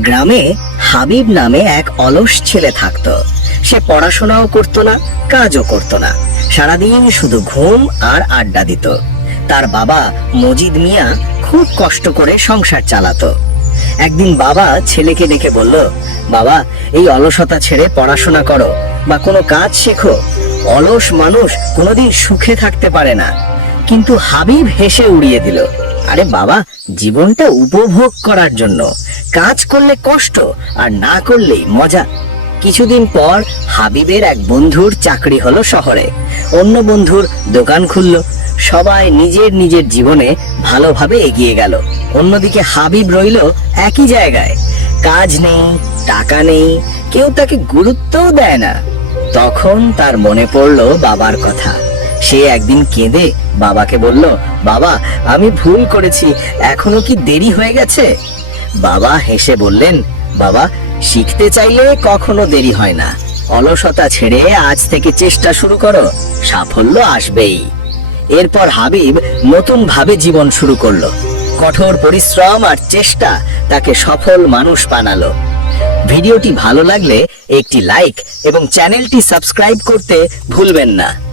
গ্রামে হাবিব নামে এক অলস ছেলে থাকতো। সে পড়াশোনাও করতো না, কাজও করতো না, সারাদিন শুধু ঘুম আর আড্ডা দিত। তার বাবা মজিদ মিয়া খুব কষ্ট করে সংসার চালাতো। একদিন বাবা ছেলেকে ডেকে বলল, বাবা, এই অলসতা ছেড়ে পড়াশোনা করো বা কোনো কাজ শেখো। অলস মানুষ কোনোদিন সুখে থাকতে পারে না। কিন্তু হাবিব হেসে উড়িয়ে দিল, আরে বাবা, জীবনটা উপভোগ করার জন্য, কাজ করলে কষ্ট আর না করলেই মজা। কিছুদিন পর হাবিবের এক বন্ধুর চাকরি হলো শহরে, অন্য বন্ধুর দোকান খুললো। সবাই নিজের নিজের জীবনে ভালোভাবে এগিয়ে গেল। অন্যদিকে হাবিব রইল একই জায়গায়, কাজ নেই, টাকা নেই, কেউ তাকে গুরুত্বও দেয় না। তখন তার মনে পড়লো বাবার কথা। সে একদিন কেঁদে বাবাকে বলল, বাবা, আমি ভুল করেছি, এখনো কি দেরি হয়ে গেছে? বাবা হেসে বললেন, বাবা, শিখতে চাইলে কখনো দেরি হয় না। অলসতা ছেড়ে আজ থেকে চেষ্টা শুরু করো, সাফল্য আসবেই। এরপর হাবিব নতুন ভাবে জীবন শুরু করলো। কঠোর পরিশ্রম আর চেষ্টা তাকে সফল মানুষ বানালো। ভিডিওটি ভালো লাগলে একটি লাইক এবং চ্যানেলটি সাবস্ক্রাইব করতে ভুলবেন না।